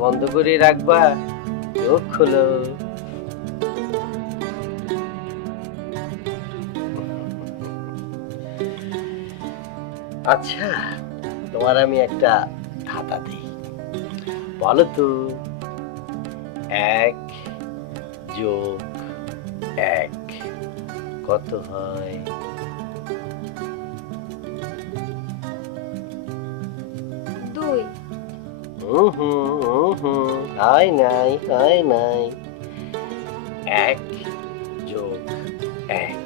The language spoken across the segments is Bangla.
বন্ধ করে রাখবা, চোখ খোলো। আচ্ছা, তোমার আমি একটা ধাঁধা দিই, বলো তো 1+1 কত হয়? 2। হয় নাই, হয় নাই। 1+1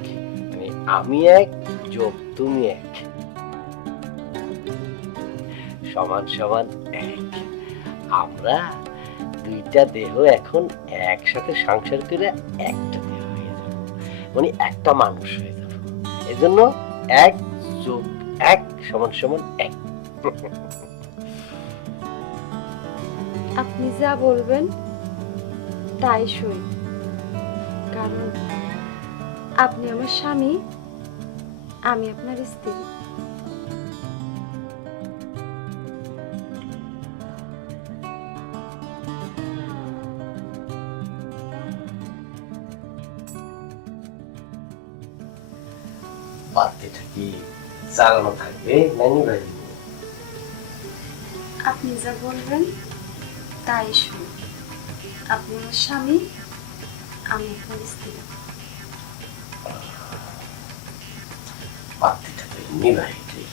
মানে আমি 1 যোগ তুমি 1 সমান সমান 1। আমরা দুইটা দেহ এখন একসাথে সংসার করে একটা দেহ হয়ে যাব, মানে একটা মানুষ হয়ে যাব। এজন্য 1+1 সমান সমান 1। আপনি যা বলবেন তাই সই, কারণ আপনি আমার স্বামী, আমি আপনার স্ত্রী। বাতিটা কি চালানো থাকবে নানি ভাই? আপনি যা বলবেন তাই সই, আপনি আমার স্বামী, আমি আপনার স্ত্রী। বাতিটা তো নিভাই দেই।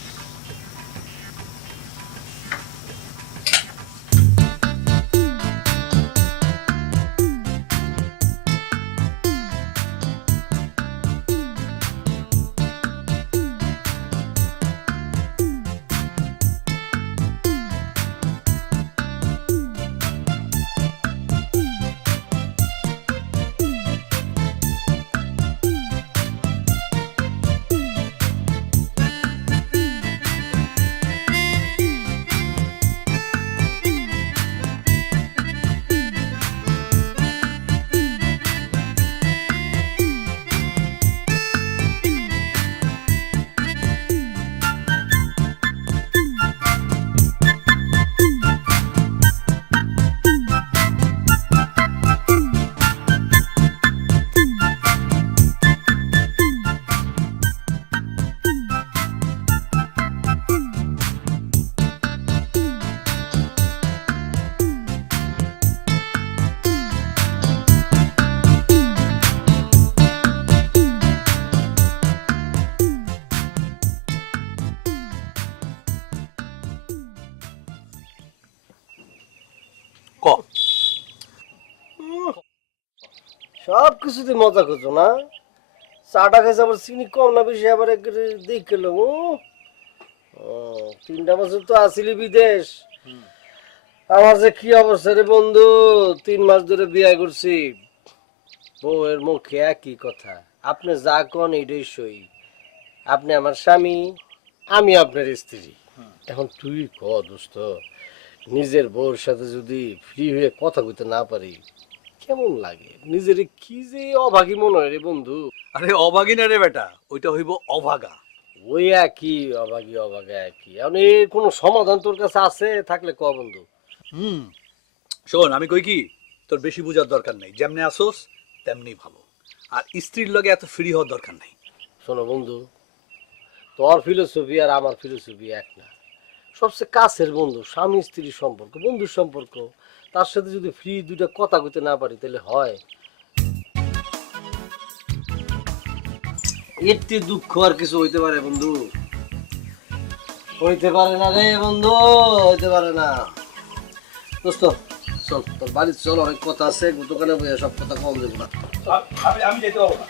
সব কিছুতে মজা করছো না? চাটা খেয়েছে আবার চিনি কম না বেশি, আবার দেখে 3টা বছর তো আসিলি বিদেশ। আমার যে কি অবস্থা রে বন্ধু, 3 মাস ধরে বিয়ে করছি, বউয়ের মুখে একই কথা, আপনি যা কন এটাই সই। আপনি আমার স্বামী, আমি আপনার স্ত্রী। এখন তুই ক দোস্ত, নিজের বউর সাথে যদি ফ্রি হয়ে কথা কইতে না পারি কেমন লাগে? নিজের কি যে অভাগী মনে হয় রে বন্ধু। আরে অভাগী না রে বেটা, ওইটা হইব অভাগা। ওই একই অভাগী, অভাগা একই। এখন এর কোনো সমাধান তোর কাছে আছে থাকলে ক বন্ধু। শোন, আমি কই কি, তোর বেশি বুঝার দরকার নাই, যেমনি আসোস তেমনি ভালো। আর স্ত্রীর লগে এত ফ্রি হওয়ার দরকার নাই। শোনো বন্ধু, তোর ফিলোসফি আর আমার ফিলোসফি এক না। সবচেয়ে কাছের বন্ধু, স্বামী স্ত্রীর সম্পর্ক, বন্ধুর সম্পর্ক, তার সাথে যদি ফ্রি দুইটা কথা কইতে না পারি তাহলে হয়? এতে দুঃখ আর কিছু হইতে পারে বন্ধু? হইতে পারে না রে বন্ধু, হইতে পারে না। দোস্ত চল, তোর বাড়ি চল, অনেক কথা আছে, দোকানে বইয়া সব কথা কম দেবো না। আমি যেতে পারবো না।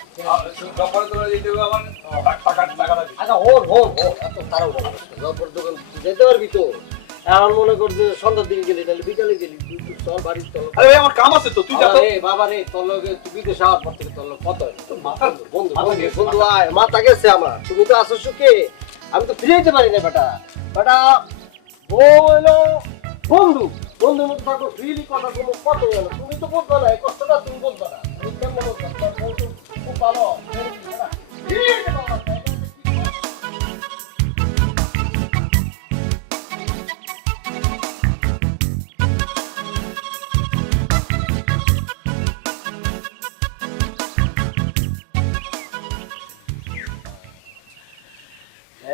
আচ্ছা হোন হোন হোন, এত তাড়াহুড়ো করিস না। জব্বর দোকান যেতে পারবি তো? এখন মনে কর যে সন্ধ্যার দিকে গেলি, তাহলে বিকালে গেলি, তুই তুই চল বাড়ি চল। আরে ভাই, আমার কাম আছে তো, তুই যা তো। বাবা রে, তোর লগে তুই বিদেশ আওয়ার পর থেকে তোর লগে কত হয়? মাথা বন্ধু মাথা বন্ধু গেছে, বন্ধু আয়, মাথা গেছে আমার। তুমি তো আসো সুখে, আমি তো ফিরে যেতে পারি না বেটা। বেটা ও হলো বন্ধু, বন্ধুর মতো থাকো, ফ্রিলি কথা কোনো কত হলো। তুমি তো বলবা না, এই কষ্টটা তুমি বলবা না। তুমি কেমন বলবা? তোমার বউ তো খুব ভালো, বেটা। ফিরে যেতে পারবা না।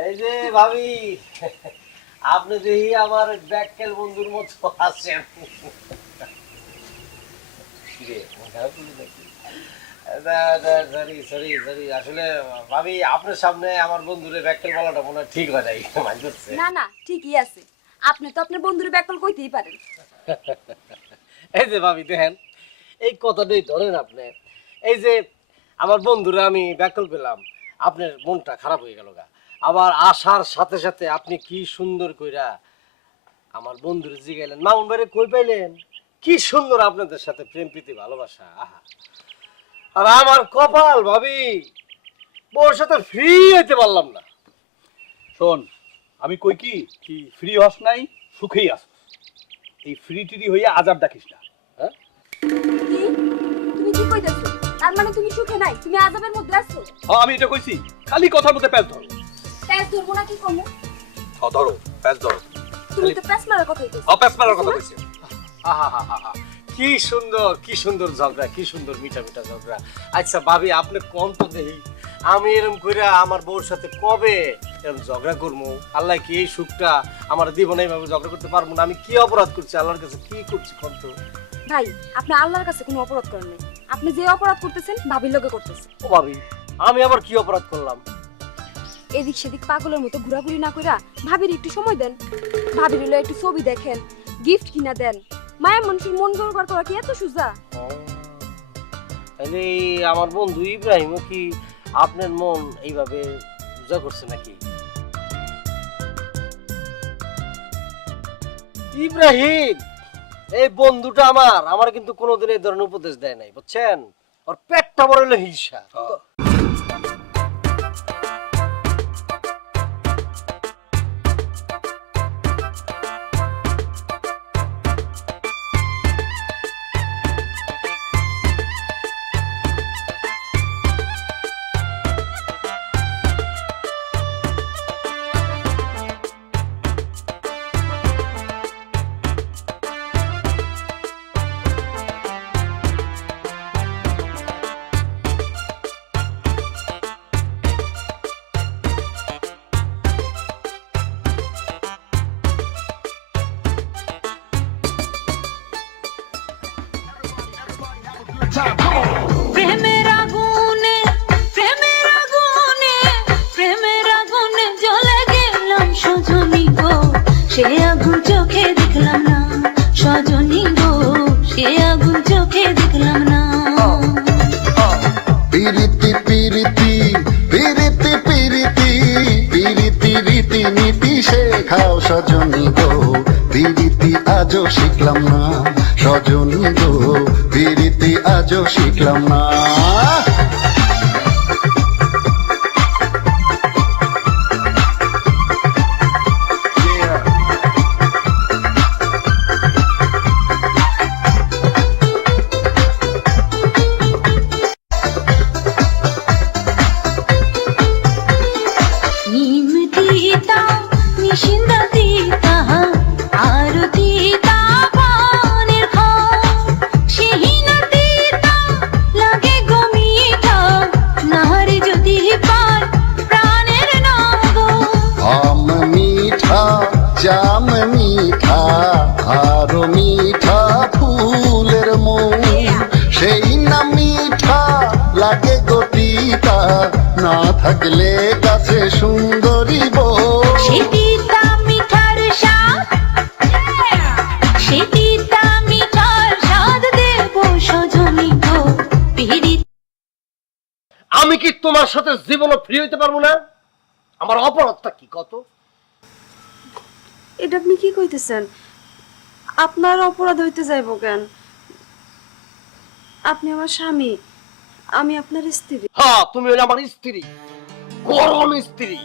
এই যে ভাবি, আপনি দেখি আমার ব্যাককেল বন্ধুর মতো আছেন। কিরে, মন খারাপ করলি নাকি? সরি, আসলে ভাবি আপনার সামনে আমার বন্ধুরে ব্যাককেল বলাটা মনে হয় ঠিক হয় নাই, মাইন্ড করছে। না না ঠিকই আছে, আপনি তো আপনার বন্ধুর ব্যাকল কইতেই পারেন। এই যে ভাবি দেখেন, এই কথাটাই ধরেন আপনি। এই যে আমার বন্ধুরা আমি ব্যাকল পেলাম, আপনার মনটা খারাপ হয়ে গেল গা। আবার আসার সাথে সাথে আপনি কি সুন্দর কইরা আমার বন্ধুরে জিগাইলেন, মামুন ভাইরে কই পাইলেন, কি সুন্দর আপনাদের সাথে প্রেম প্রীতি ভালোবাসা। আহা, আর আমার কপাল ভাবি, ওর সাথে ফ্রি হইতে পারলাম না। শোন, আমি কই কি কি ফ্রি হস নাই, সুখেই আস। এই ফ্রি টিরি হইয়া আজাব ডাকিস না। হ্যাঁ, কি তুমি কি কইতাছো? তার মানে তুমি সুখে নাই, তুমি আযাবের মধ্যে আছো? হ্যাঁ, আমি এটা কইছি, খালি কথার মধ্যে প্যাচ ধরো। প্যাচ ধরবো না কি করবো? হ্যাঁ ধরো, প্যাচ ধরো। তুমি তো প্যাচ মারার কথাই কইছো। হ্যাঁ, প্যাচ মারার কথা কইছি। আহা, কি সুন্দর ঝগড়া, কি সুন্দর মিঠা মিঠা ঝগড়া। আচ্ছা ভাবি, আপনি কোন তো দেখি, আমি এরকম কইরা আমার বউর সাথে কবে এরকম ঝগড়া করবো? আল্লাহ কি এই সুখটা আমার দিব না? এইভাবে ঝগড়া করতে পারবো না? আমি কি অপরাধ করছি আল্লাহর কাছে? কি করছি কোন তো? ভাই, আপনি আল্লাহর কাছে কোনো অপরাধ করেন নাই। আপনি যে অপরাধ করতেছেন ভাবির লগে করতেছেন। ও ভাবি, আমি আবার কি অপরাধ করলাম? এদিক সেদিক পাগলের মতো ঘোরাঘুরি না কইরা ভাবির একটু সময় দেন। ভাবির হলো একটু ছবি দেখেন, গিফট কিনা দেন। মায়া মানুষের মন জোরবার করা কি এত সোজা? তাহলে আমার বন্ধু ইব্রাহিমও কি আপনার মন এইভাবে পূজা করছে নাকি? ইব্রাহিম, এই বন্ধুটা আমার কিন্তু কোনোদিন এই ধরনের উপদেশ দেয় নাই, বুঝছেন? ওর পেটটা বড় হলো হিংসা। প্রেমের আগুনে প্রেমের আগুনে প্রেমের আগুনে জ্বলে গেলাম সজনী গো, সে আগুন চোখে দেখলাম না। সজনী গো, সে আগুন চোখে দেখলাম না। পিরিতি পিরিতি পিরিতি পিরিতি পিরিতি রীতি নীতি শেখাও সজনী গো, পিরিতি আজও শিখলাম না। সজনী গো, পিরিতি আজও শিখলাম না। নিম দিতা নিশিন্দ দিতা আরতি তা পানের খাও, সিহিন দিতা লাগে গো মিঠা, নাহারে যদি পার প্রাণের নাম গো। আম মিঠা জাম মিঠা আরো মিঠা ফুলের মন, সেই না মিঠা লাগে গতিটা, না থাকলে কাছে সুন্দরী বউ। সে তিতা মিঠার স্বাদ, সে তিতা মিঠার স্বাদ দেব সজনী গো, পিরিতি আমি কি তোমার সাথে জীবনে ফ্রি হইতে পারবো না? আমার অপরাধটা কি কত? এটা আপনি কি কইতেছেন? আপনার অপরাধ হইতে যাইব কেন? আপনি আমার স্বামী, আমি আপনার স্ত্রী। হ্যাঁ, তুমি হলে আমার স্ত্রী, গরম স্ত্রী।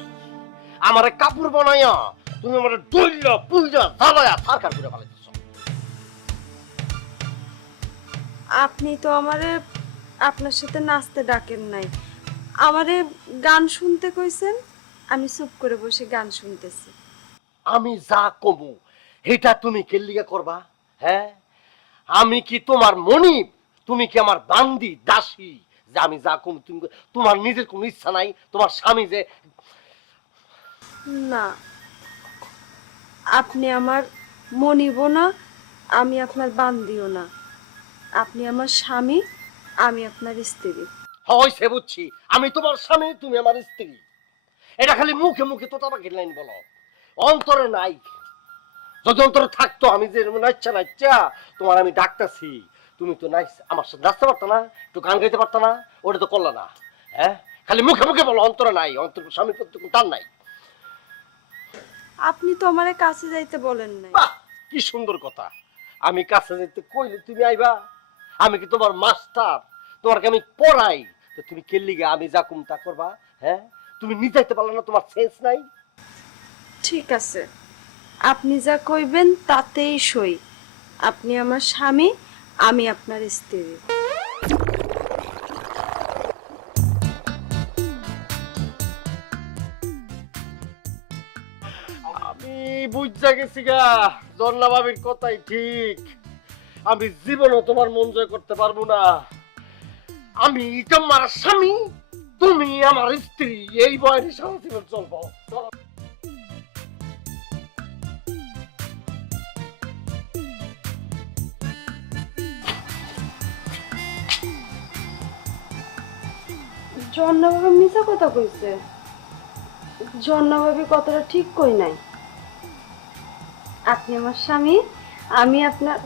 আমারে কাপড় বানাইয়া তুমি আমার দইলা পুইজা জ্বালায়া সারকার করে ফেলাইতেছ। আপনি তো আমারে আপনার সাথে নাচতে ডাকেন নাই, আমারে গান শুনতে কইছেন। আমি চুপ করে বসে গান শুনতেছি। আমি যা কমু এটা তুমি কেল্লিগা করবা? হ্যাঁ, আমি কি তোমার মনিব? তুমি কি আমার বান্দি দাসী যে আমি যা কমু তুমি? তোমার নিজের কোনো ইচ্ছা নাই? তোমার স্বামী যে না, আপনি আমার মনিব না, আমি আপনার বান্দিও না। আপনি আমার স্বামী, আমি আপনার স্ত্রী। হইছে বুঝছি, আমি তোমার স্বামী, তুমি আমার স্ত্রী। এটা খালি মুখে মুখে তো তোমাকে লাইন বলো, অন্তরে নাই। যদি অন্তরে থাকতো, আমি যে নাচা নাচা তোমার আমি ডাকতেছি, তুমি তো নাচ আমার সাথে নাচতে পারতো না, একটু গান গাইতে পারতো না, ওটা তো করলো না। হ্যাঁ, খালি মুখে মুখে বলো, অন্তরে নাই, অন্তর স্বামী প্রতি টান নাই। আপনি তো আমারে কাছে যাইতে বলেন নাই। বাহ, কি সুন্দর কথা। আমি কাছে যেতে কইলে তুমি আইবা? আমি কি তোমার মাস্টার? তোমাকে আমি পড়াই, তো তুমি কেলিগে আমি যা কুম তা করবা? হ্যাঁ, তুমি নিজাইতে পারলে না, তোমার সেন্স নাই। ঠিক আছে, আপনি যা কইবেন তাতেই সই। আপনি আমার স্বামী, আমি আপনার স্ত্রী। আমি বুঝা গেছি গা, জন্না ভাবির কথাই ঠিক। আমি জীবনও তোমার মন জয় করতে পারবো না। আমি তোমার স্বামী, তুমি আমার স্ত্রী, এই বয়সে সারা জীবন চলবো। চলো। জন্নাভাবে মিছা কথা কইছে। জন্নাভাবে কথাটা ঠিক কই নাই। আপনি আমার স্বামী, আমি আপনার।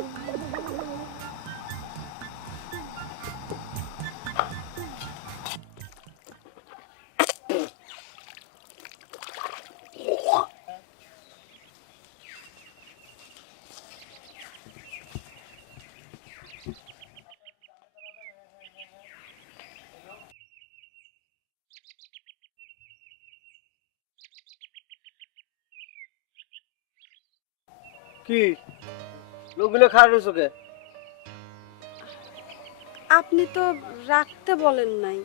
কি লোকগুলো খারাপ রয়েছে কে? আপনি তো রাখতে বলেন নাই।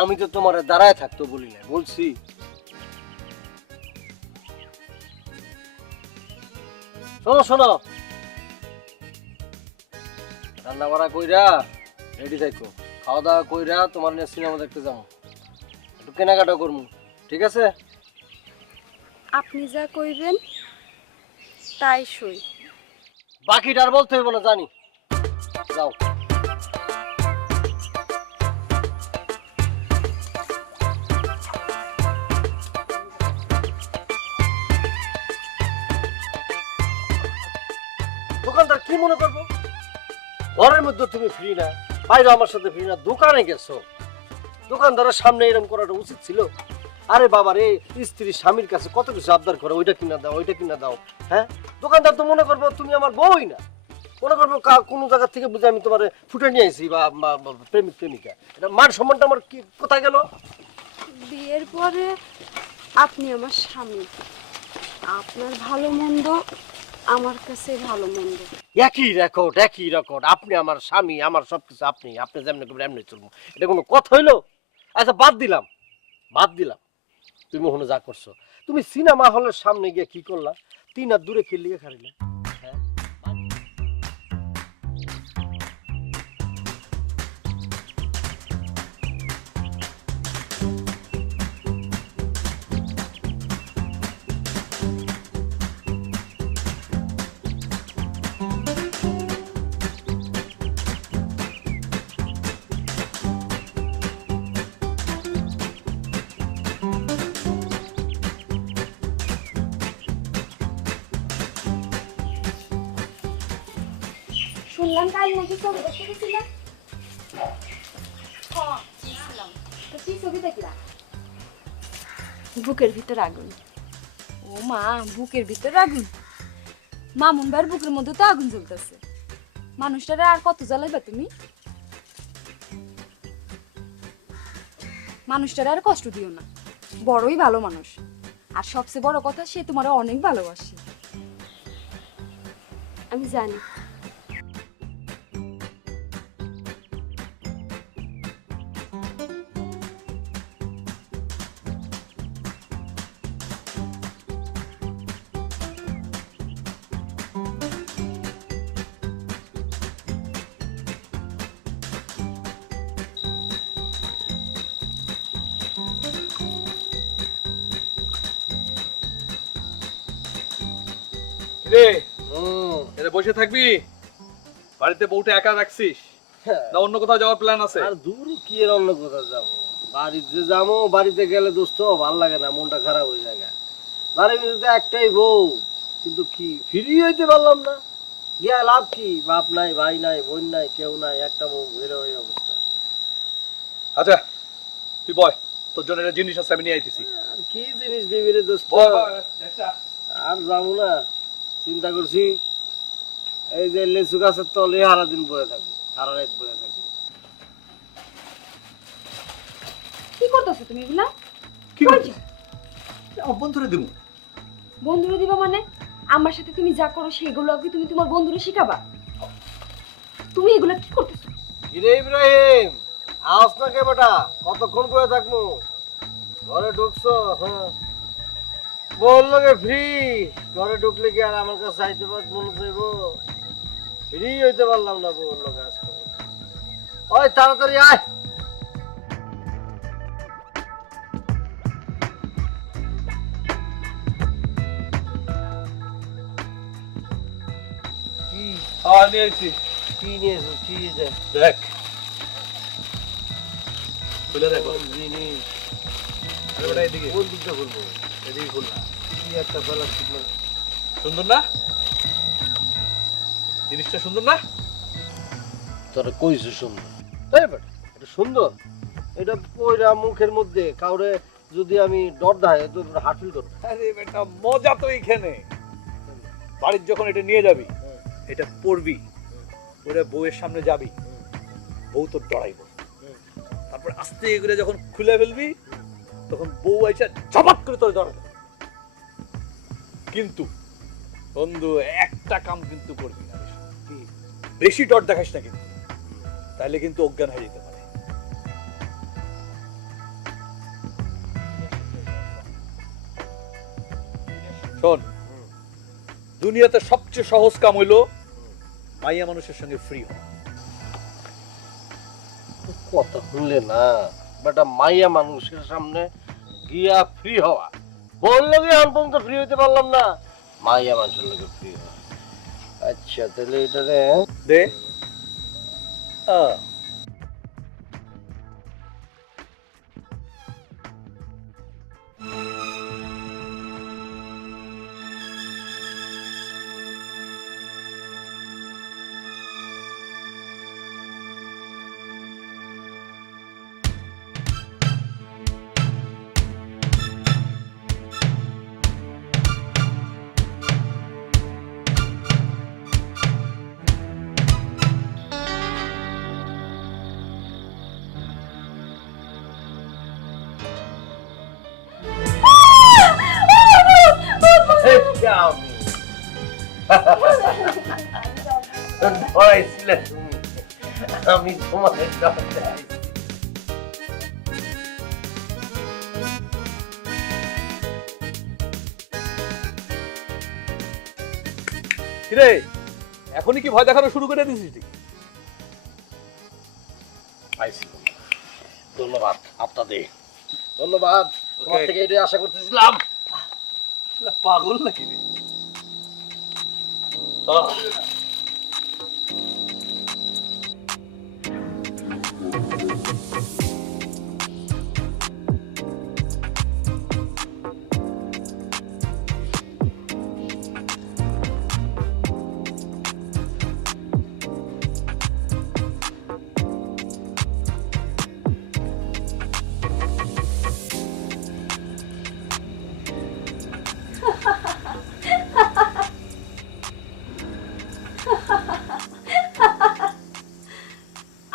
আমি তো তোমার দাঁড়ায় থাকতো বলি না, বলছি। শোনো শোনো, রান্না বাড়া কইরা রেডি থাকো, খাওয়া দাওয়া কইরা তোমার নিয়ে সিনেমা দেখতে যাবো, একটু কেনাকাটা করবো, ঠিক আছে? আপনি যা কইবেন তাই সই। বাকিটা আর বলতে হইব না, জানি। যাও। দোকানদার কি মনে করবো? ঘরের মধ্যে তুমি ফ্রি না, বাইরে আমার সাথে ফ্রি না, দোকানে গেছো। দোকানদারের সামনে এরকম করাটা উচিত ছিল? আরে বাবা রে, স্ত্রী স্বামীর কাছে কত কিছু আবদার করে, ওইটা কিনা দাও, ওইটা কিনা দাও। হ্যাঁ, দোকানদার তো মনে করবো তুমি আমার বউই না, মনে করবো কোনো জায়গা থেকে বুঝে আমি তোমার ফুটে নিয়ে আইছি, বা প্রেমিক প্রেমিকা। এটা মান সম্মানটা আমার কি কোথায় গেল? বিয়ের পরে আপনি আমার স্বামী, আপনার ভালো মন্দ আমার কাছে ভালো মন্দ। একই রেকর্ড, একই রেকর্ড। আপনি আমার স্বামী, আমার সবকিছু আপনি, আপনি যেমনি করবেন এমনি চলবো। এটা কোনো কথা হইলো? আচ্ছা বাদ দিলাম, বাদ দিলাম। তুমি ওখানে যা করছো, তুমি সিনেমা হলের সামনে গিয়ে কি করলা? 3 হাত দূরে কি লিগে খারিলা? হ্যাঁ, শুনলাম কাল নাকি ছবি দেখতে গেছিলাম। তো কি ছবি দেখলা? বুকের ভিতর আগুন। ও মা, বুকের ভিতর আগুন? মামুন ভাইয়ের বুকের মধ্যে তো আগুন জ্বলতেছে। মানুষটারে আর কত জ্বালাইবা তুমি? মানুষটারে আর কষ্ট দিও না, বড়ই ভালো মানুষ। আর সবচেয়ে বড় কথা, সে তোমার অনেক ভালোবাসে। আমি জানি। রে হুম, এরে বসে থাকবি? বাড়িতে বউটা একা রাখছিস হ্যাঁ। না অন্য কোথাও যাওয়ার প্ল্যান আছে? আর দূর কি এর অন্য কোথাও যাবো? বাড়িতে যাবো, বাড়িতে গেলে দোস্ত ভাল লাগে না, মনটা খারাপ হয়ে যায়। বাড়ির ভিতরে একটাই বউ, কিন্তু কি ফ্রি হইতে পারলাম না। গিয়া লাভ কি? বাপ নাই, ভাই নাই, বোন নাই, কেউ নাই, একটা বউ, এর ওই অবস্থা। আচ্ছা তুই বয়, তোর জন্য একটা জিনিস আছে আমি নিয়ে আইতেছি। আর কি জিনিস দিবি রে দোস্ত? আর যাবো না, চিন্তা করছি এই যে লেচু গাছের তলে সারাদিন বয়ে থাকবো, সারা রাত বয়ে থাকবো। কি করতেছো তুমি এগুলা? কি করছিস? অভ্যন্তরে দিব। বন্ধুরে দিবা মানে? আমার সাথে তুমি যা করো সেগুলো কি তুমি তোমার বন্ধুরে শিখাবা? তুমি এগুলা কি করতেছো? কিরে ইব্রাহিম, আওয়াজ না কে বেটা? কতক্ষণ বয়ে থাকবো? ঘরে ঢুকছো? হ্যাঁ, বললো গে ফ্রি। ঘরে ঢুকলে কি আর আমার কাছে চাইতে মনে চাইবো? ফ্রি হইতে পারলাম না বললো গাছ। ওই তাড়াতাড়ি আয়। কি নিয়ে আইছি। কি নিয়েছো? কি যে দেখ খুলে দেখ। কোন জিনিস? আরে বেটা এদিকে, কোন দিকটা করবো? এদিকে খুল না। কি একটা প্লাস্টিক না? সুন্দর না জিনিসটা? সুন্দর না? তোরা কইছো সুন্দর? এই বেটা, এটা সুন্দর। এটা পয়রা মুখের মধ্যে কাউরে যদি আমি ডর দেয় তো হার্টফিল করবো। আরে বেটা মজা তো এইখানে। বাড়ির যখন এটা নিয়ে যাবি, এটা পরবি, পরে বউয়ের সামনে যাবি, বউ তোর ডরাইব। তারপর আস্তে করে যখন খুলে ফেলবি, তখন বউ আইসা ঝপাট করে তোর ডরাবে। কিন্তু বন্ধু একটা কাম কিন্তু করবি না, বেশি ডর দেখাস না কিন্তু, তাহলে কিন্তু অজ্ঞান হয়ে যেতে পারে। শোন, দুনিয়াতে সবচেয়ে সহজ কাম হইলো মাইয়া মানুষের সঙ্গে ফ্রি হওয়া। কথা শুনলে না বেটা, মাইয়া মানুষের সামনে গিয়া ফ্রি হওয়া বললো কি? এখন পর্যন্ত ফ্রি হইতে পারলাম না, মাইয়া মানুষের লোকে ফ্রি হওয়া। আচ্ছা তাহলে এটা রে দে আমি তোমাকে কিরে এখনই কি ভয় দেখানো শুরু করে দিছিস তুই? পাইছি। ধন্যবাদ আপনাদের, ধন্যবাদ। তোমার Okay. থেকে এটাই আশা করতেছিলাম। পাগল নাকি রে?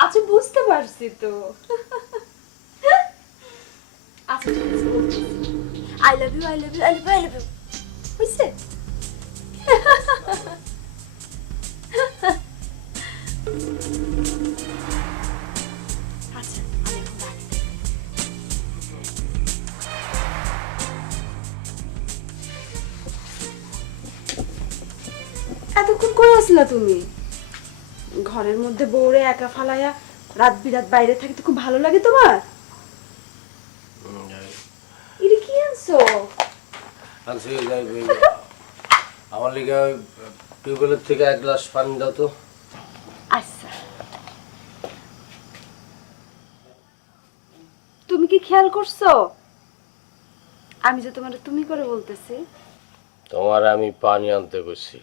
আচ্ছা বুঝতে পারছি তো। আচ্ছা I love you, I love you, I love you, I love you. হইছে? আচ্ছা আমি এখন রাখি। এতক্ষণ কই আসলা তুমি? ঘরের মধ্যে বউরে একা ফালাইয়া রাত বিরাত বাইরে থাকতে খুব ভালো লাগে তোমার? এটা কি আনছো? আমার লিগে টিউবওয়েলের থেকে এক গ্লাস পানি দাও তো। আচ্ছা, তুমি কি খেয়াল করছো আমি যে তোমার তুমি করে বলতেছি? তোমার আমি পানি আনতে গেছি।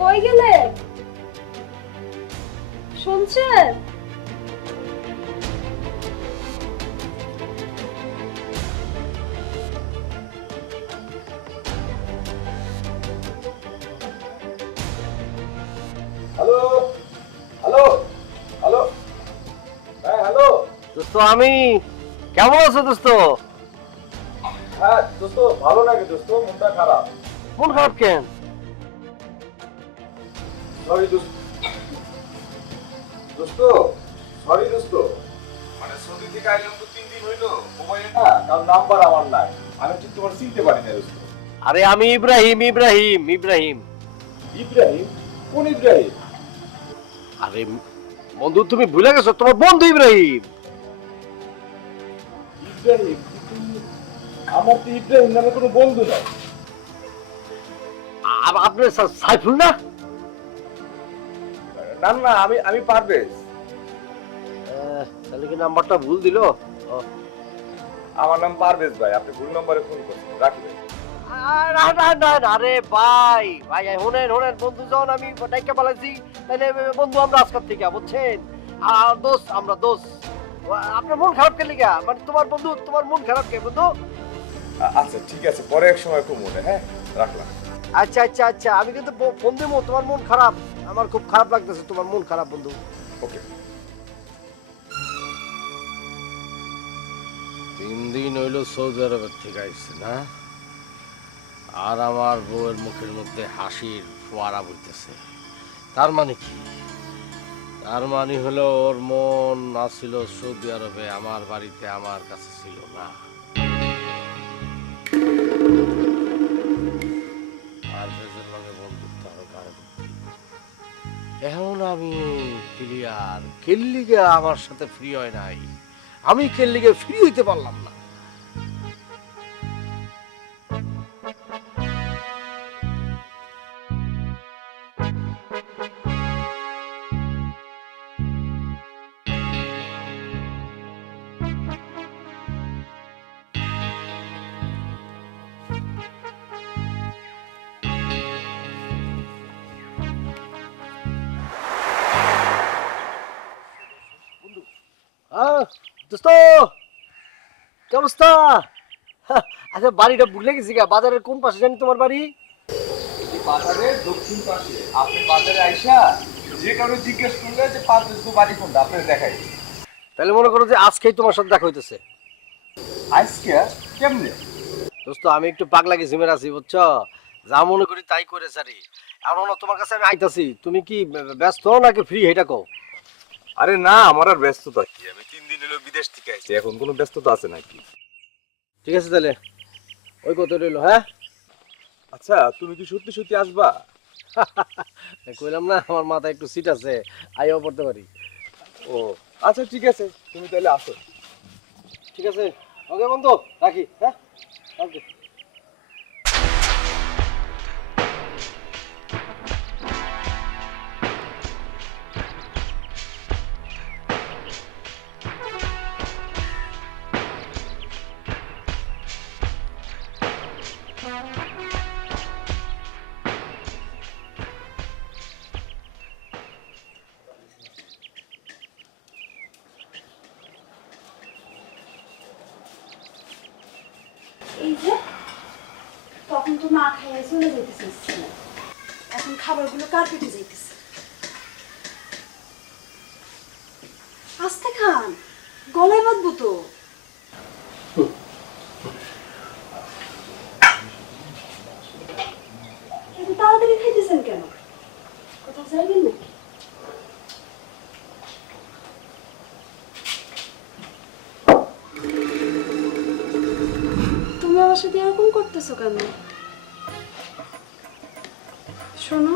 কই গেলে শুনছেন? হ্যালো হ্যালো হ্যালো, হ্যাঁ হ্যালো। দোস্ত আমি, কেমন আছো দোস্ত? হ্যাঁ দোস্ত, ভালো লাগে দোস্ত, মনটা খারাপ। মন খারাপ কেন? সরি দোস্ত, দোস্ত সরি দোস্ত, মানে সৌদি থেকে আইলাম তো 3 দিন হইলো, মোবাইলে না কারণ নাম্বার আমার নাই, আমি ঠিক তোমার চিনতে পারি না দোস্ত। আরে আমি ইব্রাহিম ইব্রাহিম ইব্রাহিম। ইব্রাহিম? কোন ইব্রাহিম? আরে বন্ধু, তুমি ভুলে গেছো, তোমার বন্ধু ইব্রাহিম। ইব্রাহিম? কিন্তু আমার তো ইব্রাহিম নামে কোনো বন্ধু নাই। আপনি সাইফুল না? না না, আমি পারভেজ। তাহলে কি নাম্বারটা ভুল দিল? আমার নাম পারভেজ ভাই, আপনি ভুল নম্বরে ফোন করছেন, রাখি ভাই। আরে ভাই ভাই, হোনেন হোনেন, বন্ধু যখন আমি ডাইকা পালাইছি, তাহলে বন্ধু আমরা আজকাল থেকে, বুঝছেন? আর দোস্ত আমরা দোস্ত। আপনার মন খারাপ কে লিগা? মানে তোমার বন্ধু, তোমার মন খারাপ কে বন্ধু? আচ্ছা ঠিক আছে, পরে এক সময় খুব মনে, হ্যাঁ রাখলাম। আচ্ছা আচ্ছা আচ্ছা, আমি কিন্তু ফোন দেবো। তোমার মন খারাপ, আমার খুব খারাপ লাগতেছে তোমার মন খারাপ বন্ধু। ওকে। 3 দিন হইলো সৌদি আরবের থেকে আইছে না, আর আমার বউয়ের মুখের মধ্যে হাসির ফোয়ারা বইতেছে। তার মানে কি? তার মানে হলো ওর মন আসছিল সৌদি আরবে, আমার বাড়িতে, আমার কাছে ছিল না। আর বেজের লগে বন্ধুত্ব আরো গাঢ় করতে। এখন আমি ক্লিয়ার, কেল্লিগে আমার সাথে ফ্রি হয় নাই, আমি কেল্লিগে ফ্রি হইতে পারলাম না। দোস্ত কি অবস্থা? আচ্ছা বাড়িটা ভুলে গেছি গা, বাজারের কোন পাশে জানি তোমার বাড়ি? বাজারের দক্ষিণ পাশে। আপনি বাজারে আইসা যে কারণে জিজ্ঞেস করলে যে পারভেজ বাড়ি কোনটা, আপনি দেখাই। তাহলে মনে করো যে আজকেই তোমার সাথে দেখা হইতেছে। আজকে কেমনে? দোস্ত আমি একটু পাগলা কিসিমের আছি, বুঝছো? যা মনে করি তাই করে সারি। এখন তোমার কাছে আমি আইতাছি, তুমি কি ব্যস্ত নাকি ফ্রি, এটা কও। আরে না, আমার আর ব্যস্ততা কি, আমি 3 দিন হলো বিদেশ থেকে আইছি, এখন কোনো ব্যস্ততা আছে নাকি? ঠিক আছে তাহলে ওই কত রইলো, হ্যাঁ? আচ্ছা তুমি কি সত্যি সত্যি আসবা? কইলাম না আমার মাথায় একটু সিট আছে, আইও পড়তে পারি। ও আচ্ছা ঠিক আছে, তুমি তাহলে আসো। ঠিক আছে, ওকে বন্ধু, রাখি, হ্যাঁ? ওকে। এই যে তখন তো মা খাইয়া চলে যেতেছে, এখন খাবারগুলো কার্পেটে যাইতেছে। আস্তে খান, গলায় বাঁধবো তো। আমার সাথে এরকম করতেছো কেন? শোনো,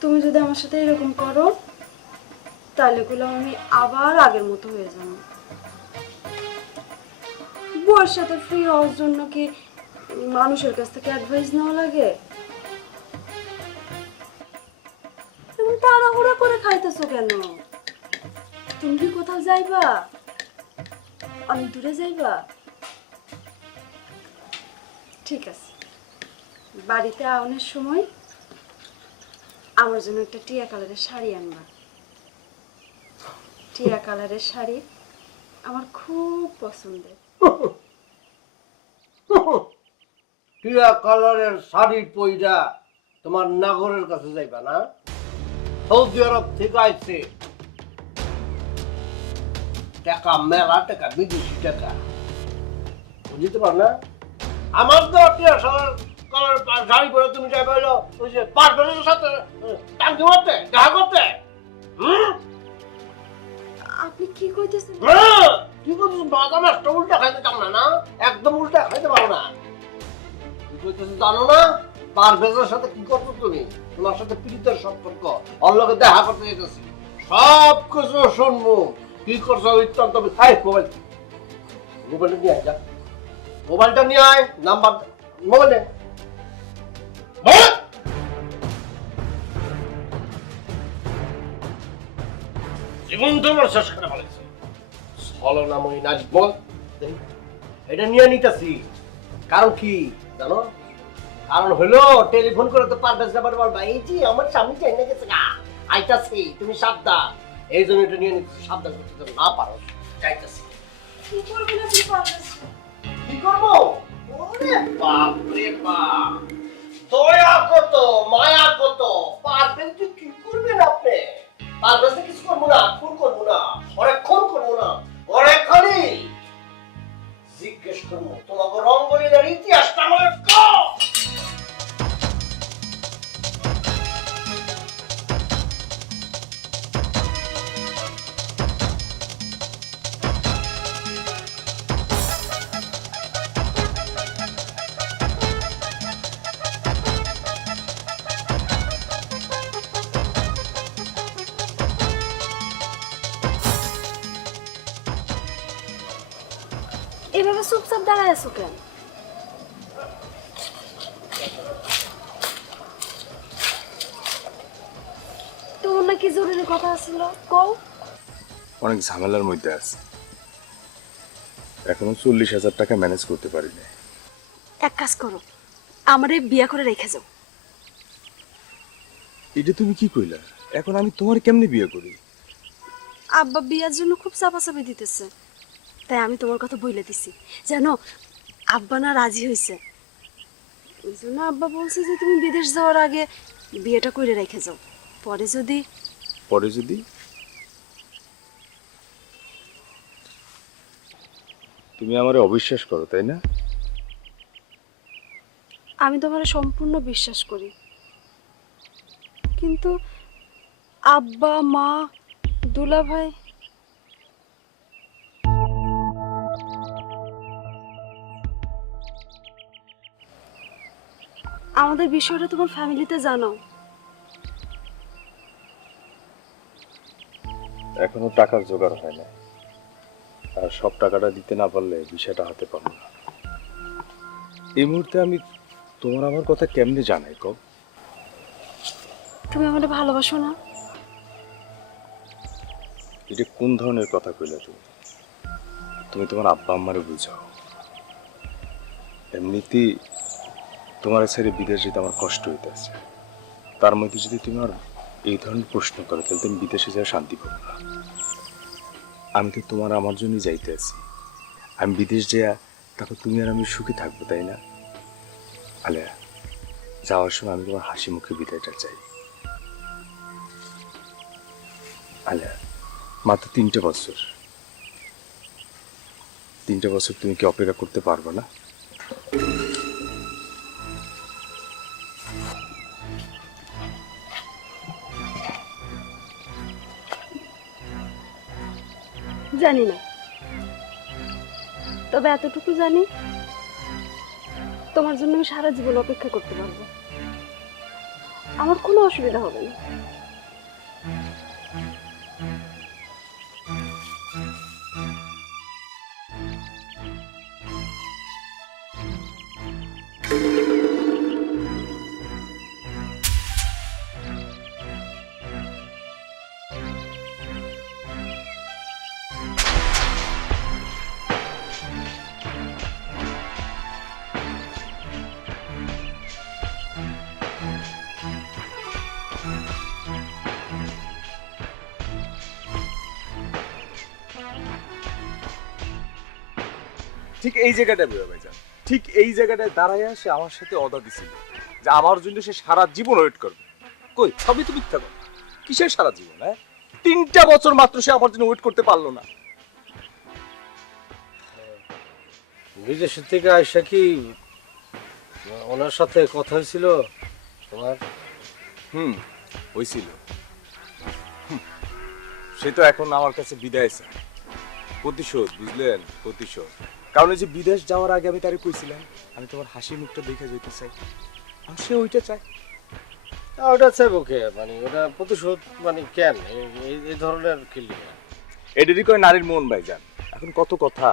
তুমি যদি আমার সাথে এরকম করো তাহলে গুলাম আমি আবার আগের মতো হয়ে যাবো। বউয়ের সাথে ফ্রি হওয়ার জন্য কি মানুষের কাছ থেকে অ্যাডভাইস নেওয়া লাগে? তুমি তাড়াহুড়া করে খাইতেছো কেন? তুমি কি কোথাও যাইবা? অনেক দূরে যাইবা? ঠিক আছে, বাড়িতে আওয়ানোর সময় আমার জন্য একটা টিয়া কালারের শাড়ি আনবা। টিয়া কালারের শাড়ি আমার খুব পছন্দের। টিয়া কালারের শাড়ি পইরা তোমার নাগরের কাছে যাইবা না? সৌদি আরব থেকে আইছে টাকা, মেলা টাকা, বিদেশি টাকা, বুঝতে পার না? আমার তো টিয়া কালার শাড়ি পরে তুমি যাইবা হলো ওই যে পারভেজের সাথে টাঙ্কি মারতে, দেখা করতে। আপনি কি কইতেছেন? কি করছিস? বাদাম একটা উল্টা খাইতে চাও না? একদম উল্টা খাইতে পারো না। কি কইতেছিস জানো না? পারভেজের সাথে কি করছো তুমি? তোমার সাথে প্রীতের সম্পর্ক, ওর লগে দেখা করতে যেতেছি, সব কিছু শুনবো। কি করছো ইত্যান্ত? মোবাইলটা নিয়ে আয়, যা মোবাইলটা নিয়ে আয়, নাম্বার মোবাইল নে। জীবন তোমার শেষ করে ফেলেছে। ছলনাময়ী নারী, বল এটা নিয়ে নিতেছি। কারণ কি জানো? কারণ হলো টেলিফোন করে তো পারভেজ ব্যাপারে বলবা এই যে আমার স্বামী চাই না গেছে গা, আইতাছি, তুমি সাবধান। এই জন্য এটা নিয়ে নিতেছি, সাবধান করতে না পারো, যাইতাছি। কি করবেন আপনি পারভেজ? কি করবো? ওরে বাপ রে বাপ, দয়া কত, মায়া কত! পারভেজ তুই কি করবেন আপনি? পারভেজ কিছু করবো না, খুন করবো না, অনেকক্ষণ করবো না, অনেকক্ষণই জিজ্ঞেস করবো তোমাকে রঙ্গলীলার ইতিহাসটা আমার কও। এভাবে চুপচাপ দাঁড়ায় আছো কেন? তোমার নাকি জরুরি কথা ছিল, কও। অনেক ঝামেলার মধ্যে আছে, এখনো 40,000 টাকা ম্যানেজ করতে পারি না। এক কাজ করো, আমারে বিয়া করে রেখে যাও। এটা তুমি কি কইলা? এখন আমি তোমার কেমনে বিয়ে করি? আব্বা বিয়ার জন্য খুব চাপাচাপি দিতেছে, তাই আমি তোমার কথা বলে দিছি। জানো, আব্বা না রাজি হয়েছে। ওই জন্য আব্বা বলছে যে তুমি বিদেশ যাওয়ার আগে বিয়েটা করে রেখে যাও, পরে যদি তুমি আমারে অবিশ্বাস করো, তাই না? আমি তোমার সম্পূর্ণ বিশ্বাস করি, কিন্তু আব্বা, মা, দুলা ভাই আমাদের বিষয়টা তোমার ফ্যামিলিতে জানাও। এখনো টাকার জোগাড় হয় না, আর সব টাকাটা দিতে না পারলে বিষয়টা হাতে পাবো না। এই মুহূর্তে আমি তোমার আমার কথা কেমনে জানাই কও? তুমি আমাকে ভালোবাসো না? এটা কোন ধরনের কথা কইলা তুমি? তুমি তোমার আব্বা আম্মারে বুঝাও। এমনিতেই তোমার ছেড়ে বিদেশ যেতে আমার কষ্ট হইতেছে, তার মধ্যে যদি তুমি আর এই ধরনের প্রশ্ন করো তাহলে তুমি বিদেশে যাওয়া শান্তি পাবো না। আমি তো তোমার আমার জন্যই যাইতে আছি। আমি বিদেশ যাইয়া তারপর তুমি আর আমি সুখে থাকবো, তাই না? আলেয়া, যাওয়ার সময় আমি তোমার হাসি মুখে বিদায়টা চাই। আলেয়া, মাত্র 3টে বছর, 3টে বছর তুমি কি অপেক্ষা করতে পারবে না? জানি না, তবে এতটুকু জানি তোমার জন্য আমি সারা জীবন অপেক্ষা করতে পারবো, আমার কোনো অসুবিধা হবে না। ঠিক এই জায়গাটায় বেরো ভাইজান, ঠিক এই জায়গাটায় দাঁড়াইয়া সে আমার সাথে অদা দিছিল যে আমার জন্য সে সারা জীবন ওয়েট করবে। কই, সবই তো মিথ্যা কথা। কিসের সারা জীবন? হ্যাঁ, 3টা বছর মাত্র সে আমার জন্য ওয়েট করতে পারলো না। বিদেশের থেকে আয়সা কি ওনার সাথে কথা হয়েছিল তোমার? হয়েছিল। সে তো এখন আমার কাছে বিদায় চায়, প্রতিশোধ, বুঝলেন? প্রতিশোধ। কারণ এই যে বিদেশ যাওয়ার আগে আমি তারে কইছিলাম আমি তোমার হাসি মুখটা দেখে যেতে চাই, আর সে ওইটা চায়। ওটা চাইবো কে? মানে ওটা প্রতিশোধ মানে কেন এই ধরনের খেলি? এটারই কয় নারীর মন ভাইজান। এখন কত কথা,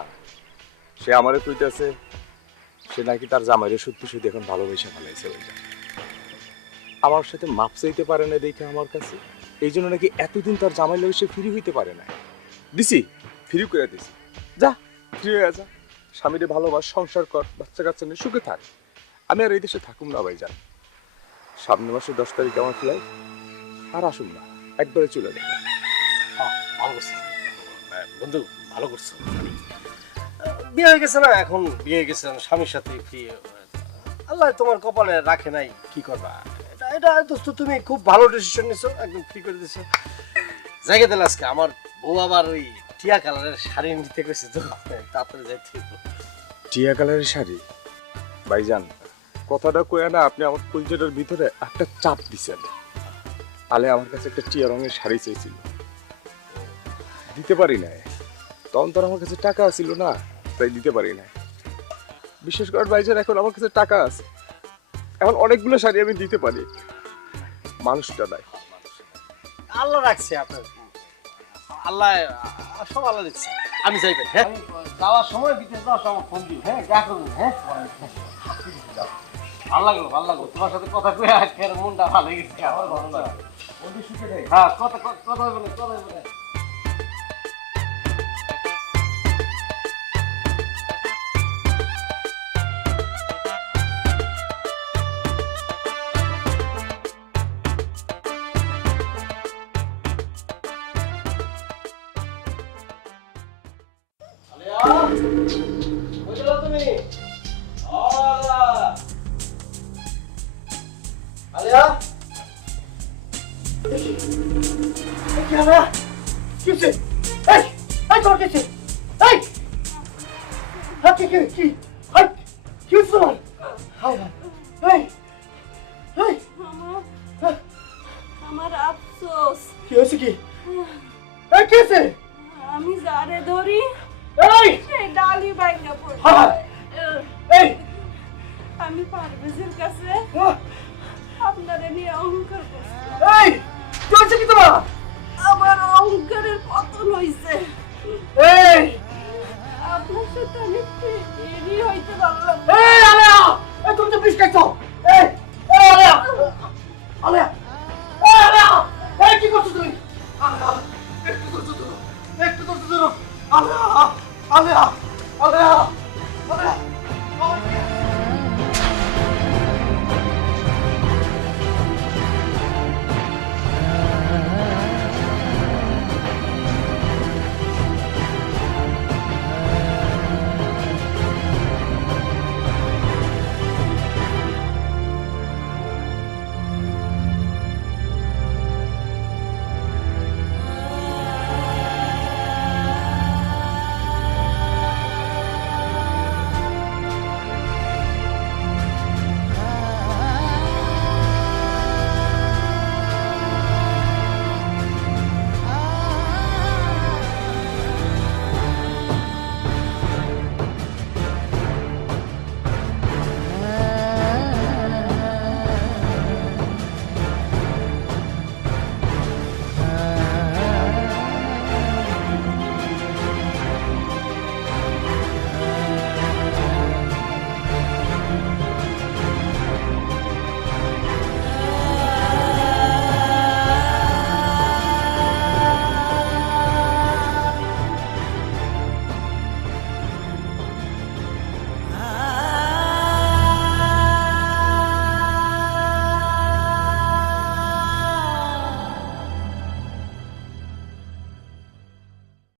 সে আমারে কইতেছে সে নাকি তার জামাইরে সত্যি সত্যি এখন ভালোবেসে ফেলাইছে ভাইজান। আমার সাথে মাপ চাইতে পারে না দেখে আমার কাছে, এই জন্য নাকি এতদিন তার জামাই লোক সে ফ্রি হইতে পারে না। দিছি, ফ্রি করে দিছি, যা ফ্রি হয়ে যা, স্বামীরে ভালোবাস, সংসার কর, বাচ্চা কাচ্চা নিয়ে সুখে থাক। আমি আর এই দেশে থাকুম না ভাইজান। সামনের মাসে 10 তারিখে আমার ফ্লাইট, আর আসুন না, একবারে চলে যাবে। ভালো করছো বন্ধু, ভালো করছো। বিয়ে হয়ে গেছে না, এখন বিয়ে হয়ে গেছে, স্বামীর সাথে ফ্রি। আল্লাহ তোমার কপালে রাখে নাই, কি করবা? এটা এটা দোস্ত তুমি খুব ভালো ডিসিশন নিছো, একদম ফ্রি করে দিছো। জায়গা দিলে আজকে আমার বউ আবার ওই টিয়া কালারের শাড়ি নিতে গেছে, তো তারপরে যাইতে হইবো। টিয়া কালারের শাড়ি? ভাইজান, কথাটা কয়ে না আপনি আমার কলজেটার ভিতরে একটা চাপ দিছেন। আলে আমার কাছে একটা টিয়া রঙের শাড়ি চাইছিল, দিতে পারি নাই। তখন তো আমার কাছে টাকা ছিল না, তাই দিতে পারি নাই। বিশেষ করে ভাইজান, এখন আমার কাছে টাকা আছে, এখন অনেকগুলো শাড়ি আমি দিতে পারি, মানুষটা নাই। আল্লাহ রাখছে আপনার, আল্লাহ সব আল্লাহ দিচ্ছে। আমি যাই ভাই, হ্যাঁ যাওয়ার সময় বিদেশ যাওয়ার সময় ফোন দিই, হ্যাঁ যা করবেন, হ্যাঁ ভালো লাগলো, ভালো লাগলো তোমার সাথে কথা কয়ে, আজকের মনটা ভালো গেছে আমার। ভালো লাগে বন্ধু, সুখে থাকি। হ্যাঁ কথা কথা বলে কথা বলে। আমার আফসোস, কি হয়েছে? কি আমি যারে ধরি সেই ডালি বাইঙ্গা পড়ে। আমি পারভেজের কাছে আপনারে নিয়ে অহংকার করছি, আমার অহংকারের পতন হইছে। আপনার সাথে আমি ফ্রি হইতে পারলাম না। তুমি তো বিষ খাইছো। কি করছো তুমি? একটু করছো, একটু করছো। আল্লাহ আল্লাহ